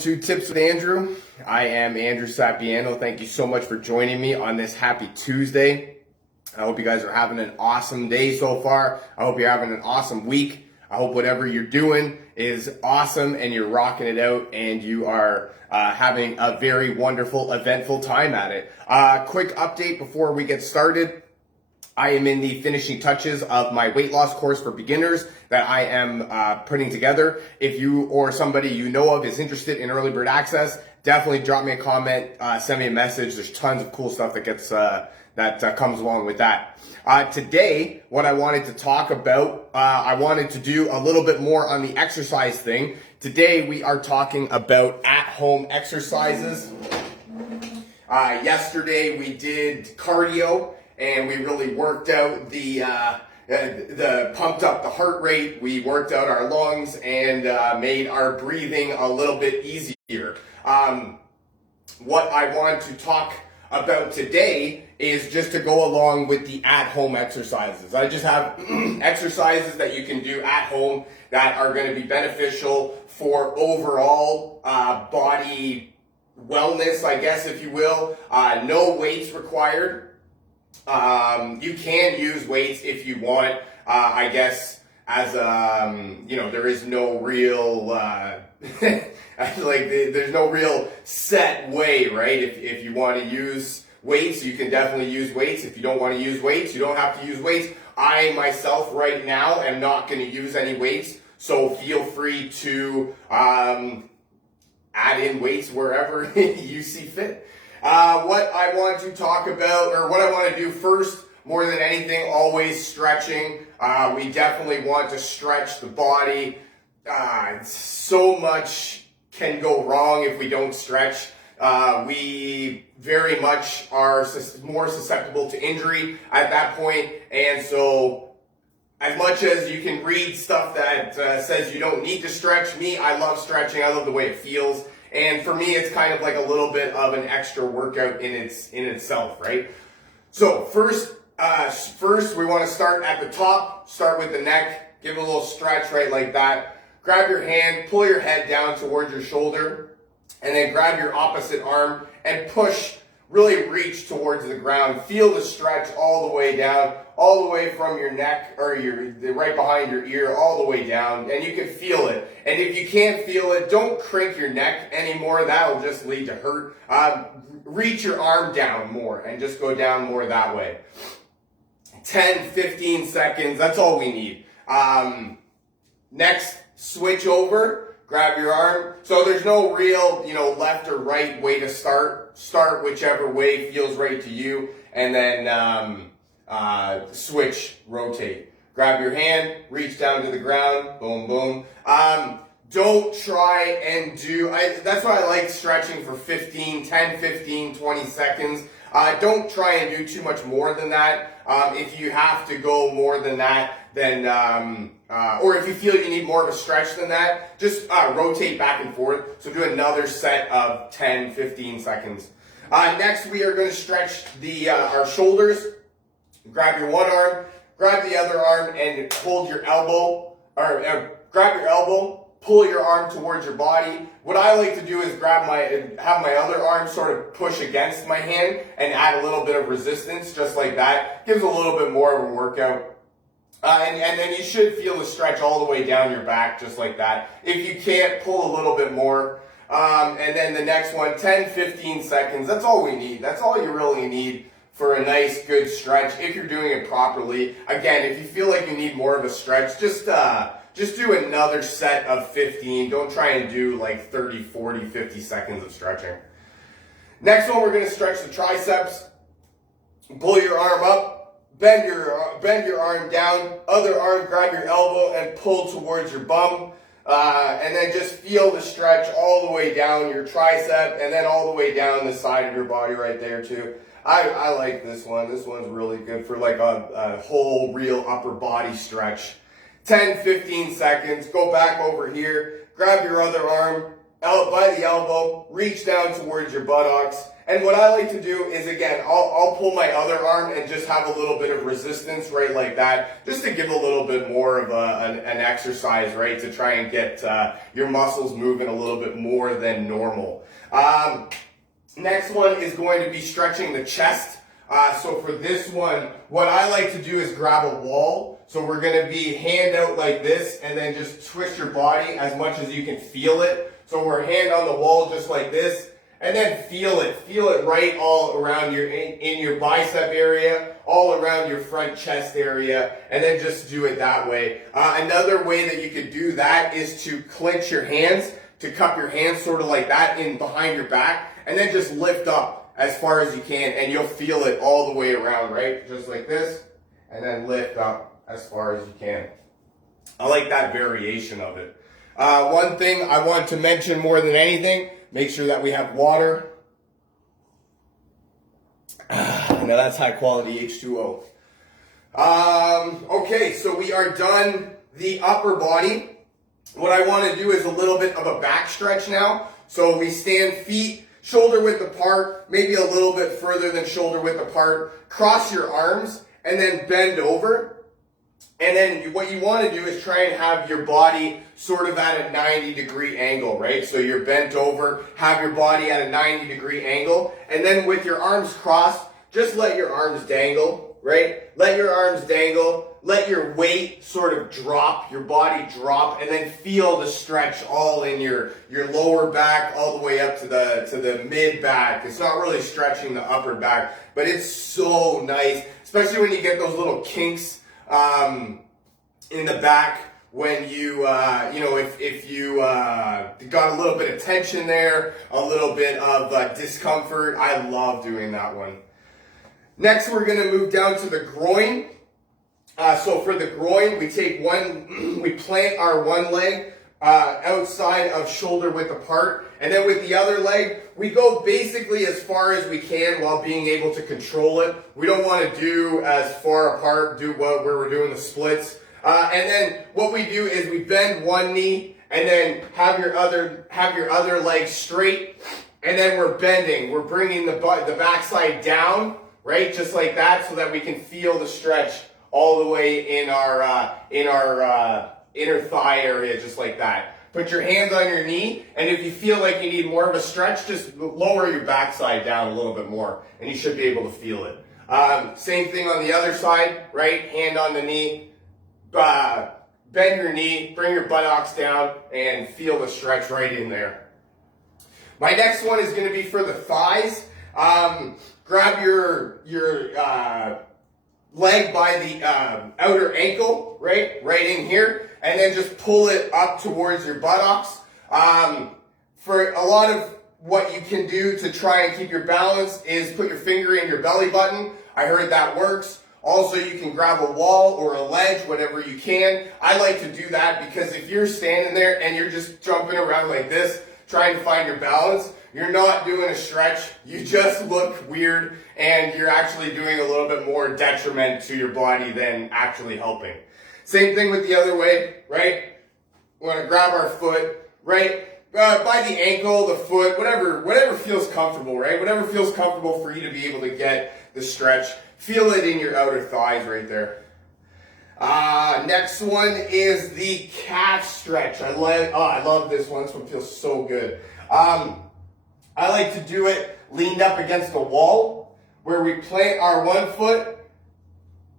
To Tips with Andrew. I am Andrew Sapiano. Thank you so much for joining me on this happy Tuesday. I hope you guys are having an awesome day so far. I hope you're having an awesome week. I hope whatever you're doing is awesome and you're rocking it out and you are having a very wonderful, eventful time at it. Quick update before we get started. I am in the finishing touches of my weight loss course for beginners that I am putting together. If you or somebody you know of is interested in early bird access, definitely drop me a comment, send me a message. There's tons of cool stuff that gets that comes along with that. Today, what I wanted to talk about, I wanted to do a little bit more on the exercise thing. Today, we are talking about at-home exercises. Yesterday, we did cardio. And we really worked out the pumped up the heart rate. We worked out our lungs and made our breathing a little bit easier. What I want to talk about today is just to go along with the at-home exercises. I just have exercises that you can do at home that are going to be beneficial for overall body wellness, I guess, if you will. No weights required. You can use weights if you want, I guess, as, there is no real, there's no real set way, right? If you want to use weights, you can definitely use weights. If you don't want to use weights, you don't have to use weights. I, myself, right now, am not going to use any weights, so feel free to, add in weights wherever you see fit. What I want to talk about, or what I want to do first, more than anything, always stretching. We definitely want to stretch the body. So much can go wrong if we don't stretch. We very much are more susceptible to injury at that point. And so, as much as you can read stuff that says you don't need to stretch, I love stretching. I love the way it feels. And for me, it's kind of like a little bit of an extra workout in itself, right? So first, we want to start at the top, start with the neck, give it a little stretch right like that. Grab your hand, pull your head down towards your shoulder, and then grab your opposite arm and push, really reach towards the ground. Feel the stretch all the way down, all the way from your neck, or right behind your ear, all the way down, and you can feel it. And if you can't feel it, don't crank your neck anymore. That'll just lead to hurt. Reach your arm down more and just go down more that way. 10, 15 seconds, that's all we need. Next, switch over, grab your arm. So there's no real, left or right way to start. Start whichever way feels right to you, and then switch, rotate. Grab your hand, reach down to the ground, boom, boom. Don't try and that's why I like stretching for 10, 15, 20 seconds. Don't try and do too much more than that. If you have to go more than that, then, or if you feel you need more of a stretch than that, just rotate back and forth. So do another set of 10, 15 seconds. Next, we are going to stretch our shoulders. Grab your one arm, grab the other arm, and hold your elbow, or grab your elbow, pull your arm towards your body. What I like to do is have my other arm sort of push against my hand and add a little bit of resistance, just like that. Gives a little bit more of a workout. And then you should feel the stretch all the way down your back, just like that. If you can't, pull a little bit more. And then the next one, 10, 15 seconds. That's all we need. That's all you really need for a nice, good stretch if you're doing it properly. Again, if you feel like you need more of a stretch, just do another set of 15. Don't try and do like 30, 40, 50 seconds of stretching. Next one, we're going to stretch the triceps. Pull your arm up, bend your arm down, other arm, grab your elbow and pull towards your bum. And then just feel the stretch all the way down your tricep and then all the way down the side of your body right there too. I like this one. This one's really good for like a whole real upper body stretch. 10, 15 seconds. Go back over here. Grab your other arm. out by the elbow, reach down towards your buttocks. And what I like to do is, again, I'll pull my other arm and just have a little bit of resistance, right, like that, just to give a little bit more of an exercise, right, to try and get your muscles moving a little bit more than normal. Next one is going to be stretching the chest. So for this one, what I like to do is grab a wall. So we're going to be hand out like this and then just twist your body as much as you can feel it. So we're hand on the wall just like this. And then feel it right all around in your bicep area, all around your front chest area, and then just do it that way. Another way that you could do that is to clench your hands, to cup your hands sort of like that in behind your back, and then just lift up as far as you can, and you'll feel it all the way around, right? Just like this, and then lift up as far as you can. I like that variation of it. One thing I want to mention more than anything, make sure that we have water. Now that's high quality H2O. Okay, so we are done the upper body. What I want to do is a little bit of a back stretch now. So we stand feet shoulder width apart, maybe a little bit further than shoulder width apart. Cross your arms and then bend over. And then what you want to do is try and have your body sort of at a 90-degree angle, right? So you're bent over, have your body at a 90-degree angle, and then with your arms crossed, just let your arms dangle, right? Let your arms dangle, let your weight sort of drop, your body drop, and then feel the stretch all in your lower back all the way up to the mid back. It's not really stretching the upper back, but it's so nice, especially when you get those little kinks in the back when you, if you got a little bit of tension there, a little bit of discomfort. I love doing that one. Next, we're going to move down to the groin. So for the groin, we plant our one leg outside of shoulder width apart, and then with the other leg, we go basically as far as we can while being able to control it. We don't want to do as far apart, where we're doing the splits. And then what we do is we bend one knee and then have your other leg straight, and then we're bending. We're bringing the backside down, right, just like that, so that we can feel the stretch all the way in our inner thigh area, just like that. Put your hands on your knee, and if you feel like you need more of a stretch, just lower your backside down a little bit more, and you should be able to feel it. Same thing on the other side, right? Hand on the knee, bend your knee, bring your buttocks down, and feel the stretch right in there. My next one is going to be for the thighs. Grab your leg by the outer ankle, right in here, and then just pull it up towards your buttocks. For a lot of what you can do to try and keep your balance is put your finger in your belly button. I heard that works. Also, you can grab a wall or a ledge, whatever you can. I like to do that because if you're standing there and you're just jumping around like this, trying to find your balance, you're not doing a stretch. You just look weird, and you're actually doing a little bit more detriment to your body than actually helping. Same thing with the other way, right? We want to grab our foot, right? By the ankle, the foot, whatever feels comfortable, right? Whatever feels comfortable for you to be able to get the stretch. Feel it in your outer thighs right there. Next one is the calf stretch. I love this one. This one feels so good. I like to do it leaned up against the wall, where we plant our one foot,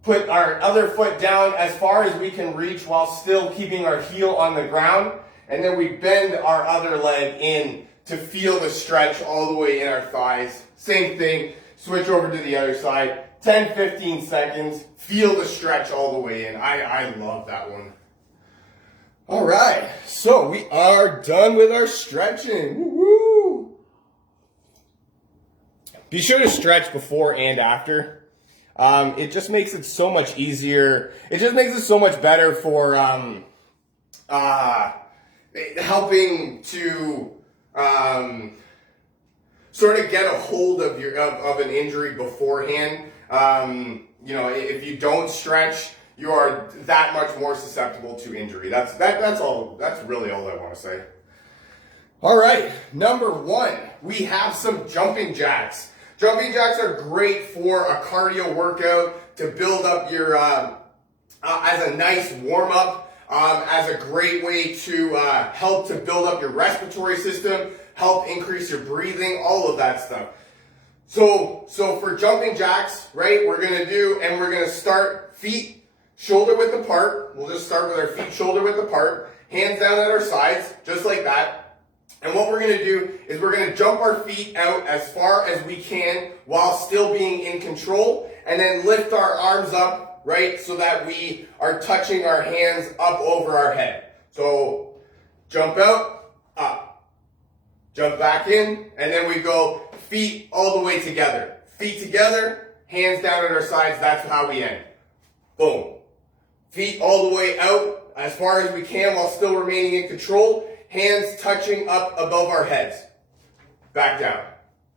put our other foot down as far as we can reach while still keeping our heel on the ground, and then we bend our other leg in to feel the stretch all the way in our thighs. Same thing, switch over to the other side, 10-15 seconds, feel the stretch all the way in. I love that one. All right, so we are done with our stretching. Woo-woo. Be sure to stretch before and after. It just makes it so much easier. It just makes it so much better for helping to sort of get a hold of an injury beforehand. If you don't stretch, you are that much more susceptible to injury. That's all. That's really all I want to say. All right, number 1, we have some jumping jacks. Jumping jacks are great for a cardio workout to build up your, as a nice warm up, as a great way to help to build up your respiratory system, help increase your breathing, all of that stuff. So for jumping jacks, right, we're gonna start feet shoulder width apart. We'll just start with our feet shoulder width apart, hands down at our sides, just like that. And what we're going to do is we're going to jump our feet out as far as we can while still being in control, and then lift our arms up, right, so that we are touching our hands up over our head. So jump out, up, jump back in, and then we go feet all the way together. Feet together, hands down at our sides, that's how we end. Boom. Feet all the way out as far as we can while still remaining in control. Hands touching up above our heads. Back down.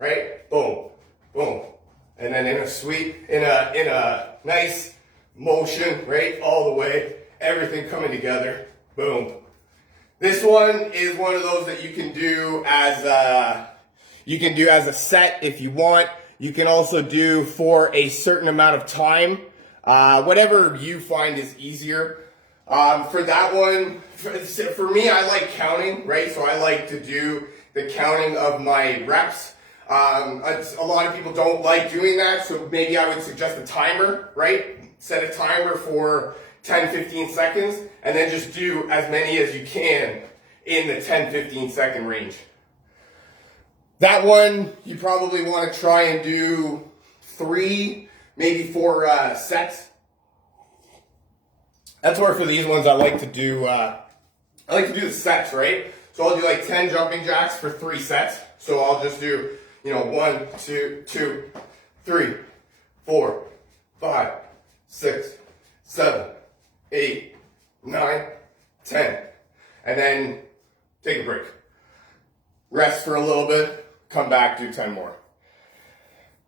Right? Boom. Boom. And then in a sweep, in a nice motion, right? All the way. Everything coming together. Boom. This one is one of those that you can do as a set if you want. You can also do for a certain amount of time. Whatever you find is easier. For that one, for me, I like counting, right? So I like to do the counting of my reps. A lot of people don't like doing that, so maybe I would suggest a timer, right? Set a timer for 10, 15 seconds, and then just do as many as you can in the 10, 15 second range. That one, you probably want to try and do 3, maybe 4 sets. That's where for these ones I like to do the sets, right? So I'll do like 10 jumping jacks for 3 sets. So I'll just do, 1, 2, 3, 4, 5, 6, 7, 8, 9, 10. And then take a break. Rest for a little bit, come back, do 10 more.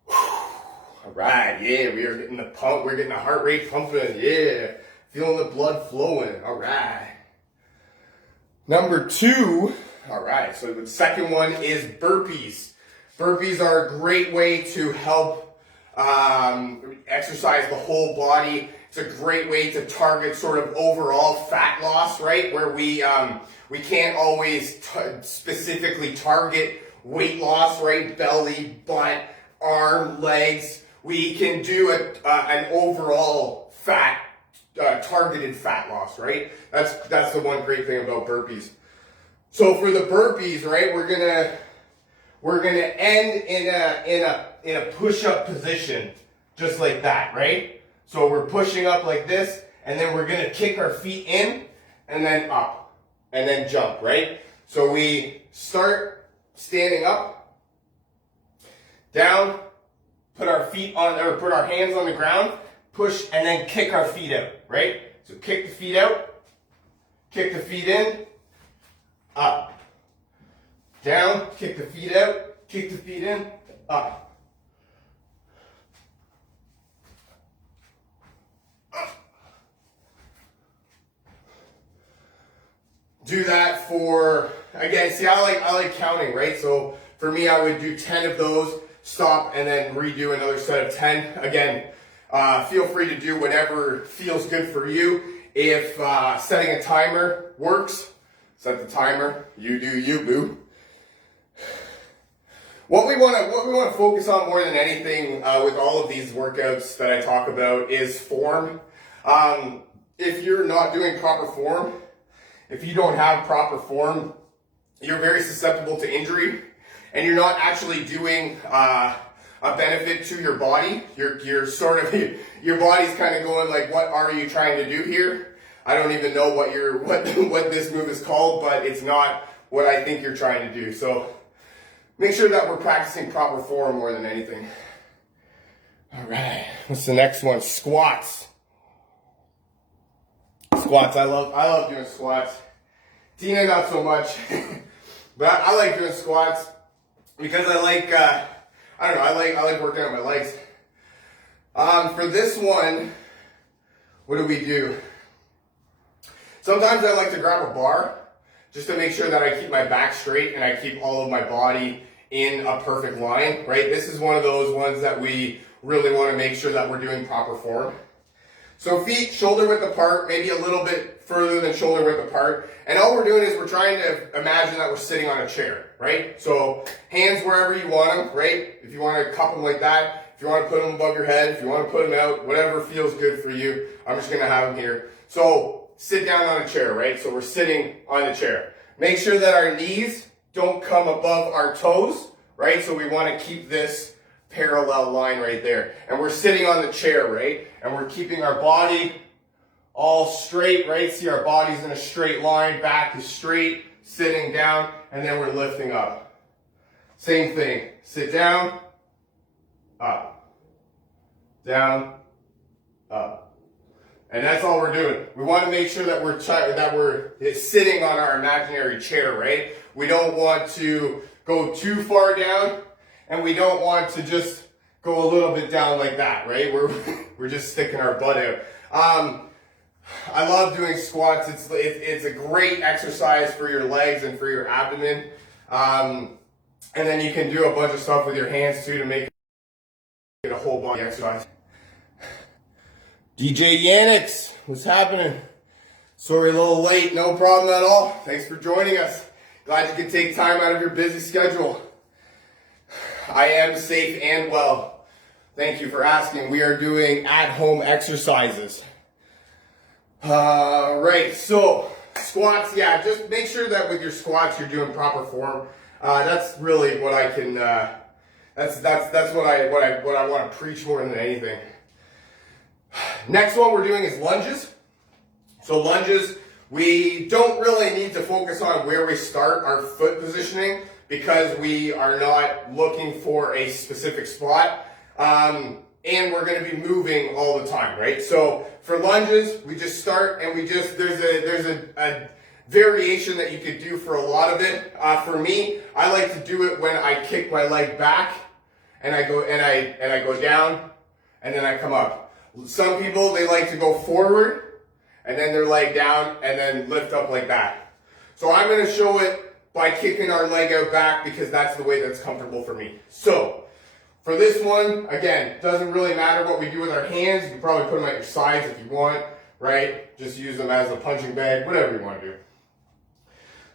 All right, yeah, we are getting the pump, we're getting the heart rate pumping, yeah. Feeling the blood flowing. All right. Number 2. All right. So the second one is burpees. Burpees are a great way to help exercise the whole body. It's a great way to target sort of overall fat loss, right? Where we can't always specifically target weight loss, right? Belly, butt, arm, legs. We can do an overall targeted fat loss, right? That's the one great thing about burpees. So for the burpees, right, we're gonna end in a push-up position, just like that, right? So we're pushing up like this, and then we're gonna kick our feet in, and then up, and then jump, right? So we start standing up, down, put our hands on the ground, push, and then kick our feet out, right? So kick the feet out, kick the feet in, up, down, kick the feet out, kick the feet in, up. Do that for, again, see, I like counting, right? So for me, I would do 10 of those, stop, and then redo another set of 10. Again, feel free to do whatever feels good for you. If setting a timer works, set the timer. You do you, boo. What we want to focus on more than anything with all of these workouts that I talk about is form. If you're not doing proper form, if you don't have proper form, you're very susceptible to injury, and you're not actually doing a benefit to your body. You're sort of, your body's kind of going like, what are you trying to do here? I don't even know what this move is called, but it's not what I think you're trying to do. So make sure that we're practicing proper form more than anything. All right, what's the next one? Squats. Squats, I love doing squats. Tina, not so much, but I like doing squats because I like working out my legs. For this one, what do we do? Sometimes I like to grab a bar. just to make sure that I keep my back straight and I keep all of my body in a perfect line, right? This is one of those ones that we really want to make sure that we're doing proper form. So feet shoulder width apart, maybe a little bit further than shoulder width apart. And all we're doing is we're trying to imagine that we're sitting on a chair, right? So hands wherever you want them, right? If you want to cup them like that, if you want to put them above your head, if you want to put them out, whatever feels good for you. I'm just going to have them here. So sit down on a chair, right? So we're sitting on the chair. Make sure that our knees don't come above our toes, right? So we want to keep this parallel line right there. And we're sitting on the chair, right? And we're keeping our body all straight, right? See, our body's in a straight line, back is straight, sitting down, and then we're lifting up. Same thing. Sit down, up, down, up. And that's all we're doing. We want to make sure that we're sitting on our imaginary chair, right? We don't want to go too far down, and we don't want to just go a little bit down like that, right? We're just sticking our butt out. I love doing squats. It's a great exercise for your legs and for your abdomen. And then you can do a bunch of stuff with your hands too to make it a whole body exercise. DJ Yannix, what's happening? Sorry, a little late, no problem at all. Thanks for joining us. Glad you could take time out of your busy schedule. I am safe and well. Thank you for asking. We are doing at-home exercises. Right, so squats, yeah, just make sure that with your squats you're doing proper form. That's really what I can, that's what I want to preach more than anything. Next one we're doing is lunges. So lunges, we don't really need to focus on where we start our foot positioning because we are not looking for a specific spot. And we're going to be moving all the time, right? So for lunges, we just start and there's a variation that you could do for a lot of it. For me, I like to do it when I kick my leg back and I go down and then I come up. Some people, they like to go forward and then their leg down and then lift up like that. So I'm going to show it by kicking our leg out back because that's the way that's comfortable for me. So for this one, again, doesn't really matter what we do with our hands. You can probably put them at your sides if you want, right? Just use them as a punching bag, whatever you want to do.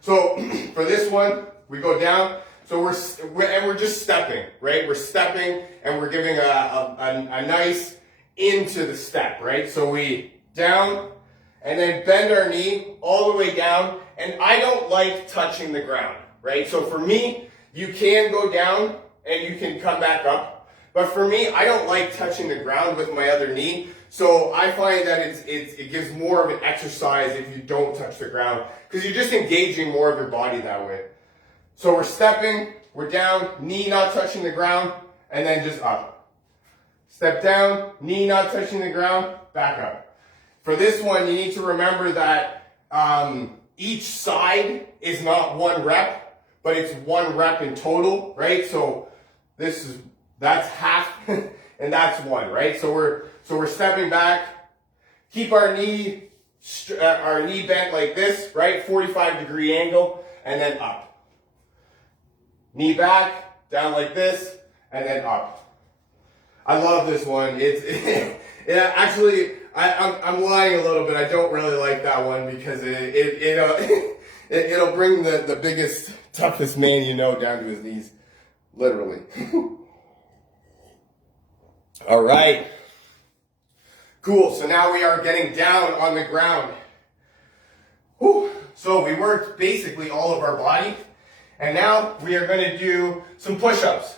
So for this one, we go down. So we're just stepping, right? We're stepping and we're giving a nice into the step, right? So we down and then bend our knee all the way down. And I don't like touching the ground, right? So for me, you can go down and you can come back up. But for me, I don't like touching the ground with my other knee. So I find that it gives more of an exercise if you don't touch the ground because you're just engaging more of your body that way. So we're stepping, we're down, knee not touching the ground, and then just up. Step down, knee not touching the ground, back up. For this one, you need to remember that each side is not one rep, but it's one rep in total, right? So that's half and that's one, right? So we're stepping back, keep our knee bent like this, right? 45-degree angle, and then up. Knee back, down like this, and then up. I love this one. Actually, I'm lying a little bit. I don't really like that one because it'll bring the biggest, toughest man you know down to his knees, literally. All right. Cool. So now we are getting down on the ground. Whew. So we worked basically all of our body, and now we are going to do some push-ups.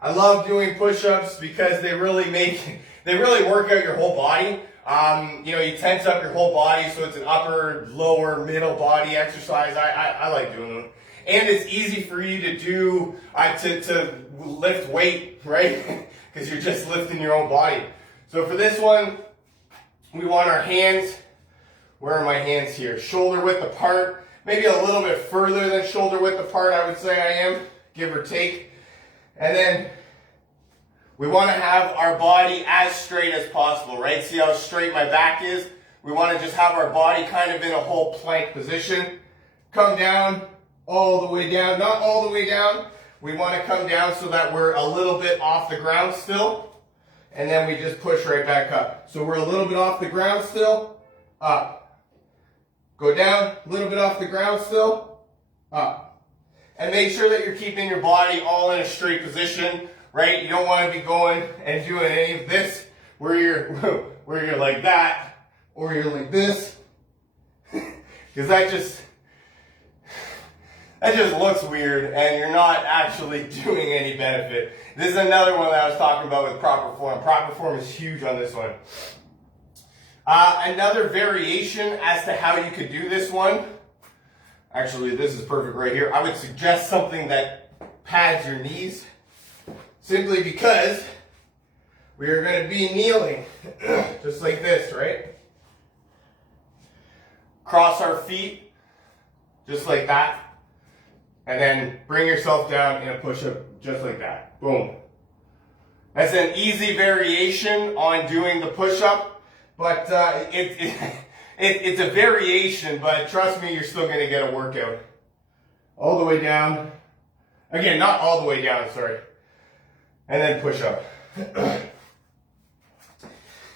I love doing push-ups because they really work out your whole body. You tense up your whole body, so it's an upper, lower, middle body exercise. I like doing them. And it's easy for you to do, to lift weight, right? Because you're just lifting your own body. So for this one, we want our hands, where are my hands here? Shoulder width apart, maybe a little bit further than shoulder width apart, I would say I am, give or take. And then we want to have our body as straight as possible, right? See how straight my back is? We want to just have our body kind of in a whole plank position. come down all the way down. Not all the way down. We want to come down so that we're a little bit off the ground still. And then we just push right back up. So we're a little bit off the ground still, up. Go down, a little bit off the ground still, up. And make sure that you're keeping your body all in a straight position, right? You don't want to be going and doing any of this where you're like that, or you're like this. Because that just looks weird and you're not actually doing any benefit. This is another one that I was talking about with proper form. Proper form is huge on this one. Another variation as to how you could do this one. Actually, this is perfect right here. I would suggest something that pads your knees. Simply because we are going to be kneeling. Just like this, right? Cross our feet. Just like that. And then bring yourself down in a push-up just like that. Boom. That's an easy variation on doing the push-up, but it's a variation, but trust me, you're still going to get a workout. All the way down. Again, not all the way down, sorry. And then push-up.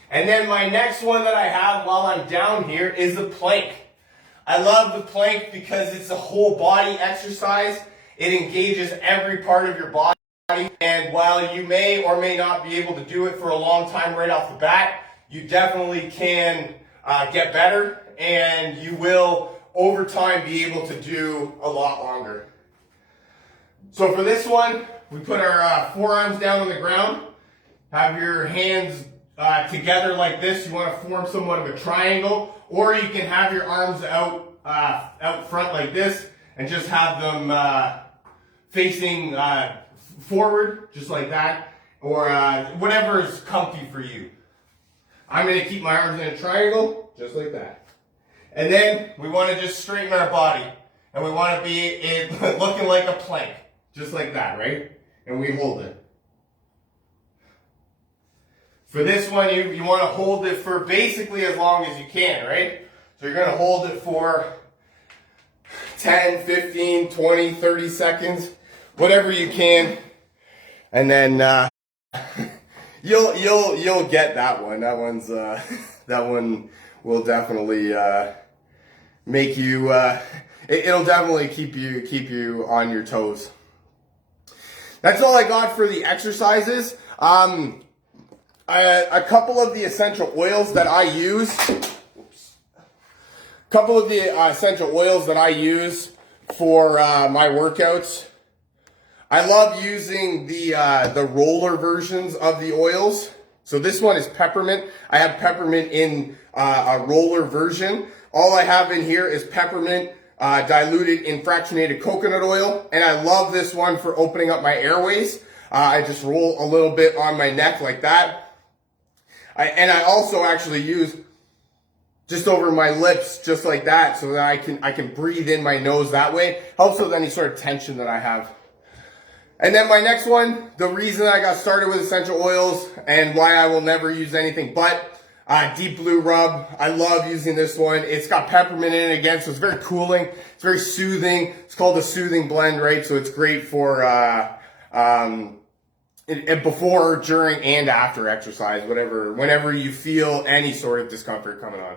And then my next one that I have while I'm down here is a plank. I love the plank because it's a whole body exercise. It engages every part of your body. And while you may or may not be able to do it for a long time right off the bat, you definitely can get better. And you will, over time, be able to do a lot longer. So for this one, we put our forearms down on the ground. Have your hands together like this. You want to form somewhat of a triangle. Or you can have your arms out front like this and just have them facing forward, just like that, or whatever is comfy for you. I'm going to keep my arms in a triangle, just like that. And then we want to just straighten our body, and we want to be looking like a plank, just like that, right? And we hold it. For this one, you want to hold it for basically as long as you can, right? So you're going to hold it for 10, 15, 20, 30 seconds, whatever you can. And then you'll get that one. That one's that one will definitely make you it'll definitely keep you on your toes. That's all I got for the exercises. A couple of the essential oils that I use. Couple of the essential oils that I use for my workouts. I love using the roller versions of the oils. So this one is peppermint. I have peppermint in a roller version. All I have in here is peppermint diluted in fractionated coconut oil. And I love this one for opening up my airways. I just roll a little bit on my neck like that. And I also actually use just over my lips, just like that, so that I can breathe in my nose that way. Helps with any sort of tension that I have. And then my next one, the reason I got started with essential oils and why I will never use anything but Deep Blue Rub. I love using this one. It's got peppermint in it again, so it's very cooling. It's very soothing. It's called a soothing blend, right? So it's great for before, during, and after exercise, whenever you feel any sort of discomfort coming on.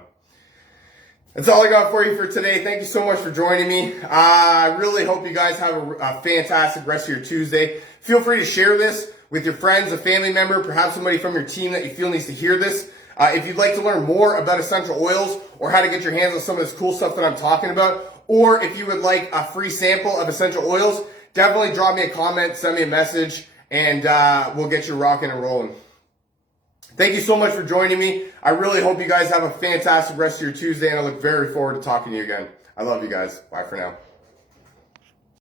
That's all I got for you for today. Thank you so much for joining me. I really hope you guys have a fantastic rest of your Tuesday. Feel free to share this with your friends, a family member, perhaps somebody from your team that you feel needs to hear this. If you'd like to learn more about essential oils or how to get your hands on some of this cool stuff that I'm talking about, or if you would like a free sample of essential oils, definitely drop me a comment, send me a message, and we'll get you rocking and rolling. Thank you so much for joining me. I really hope you guys have a fantastic rest of your Tuesday, and I look very forward to talking to you again. I love you guys. Bye for now.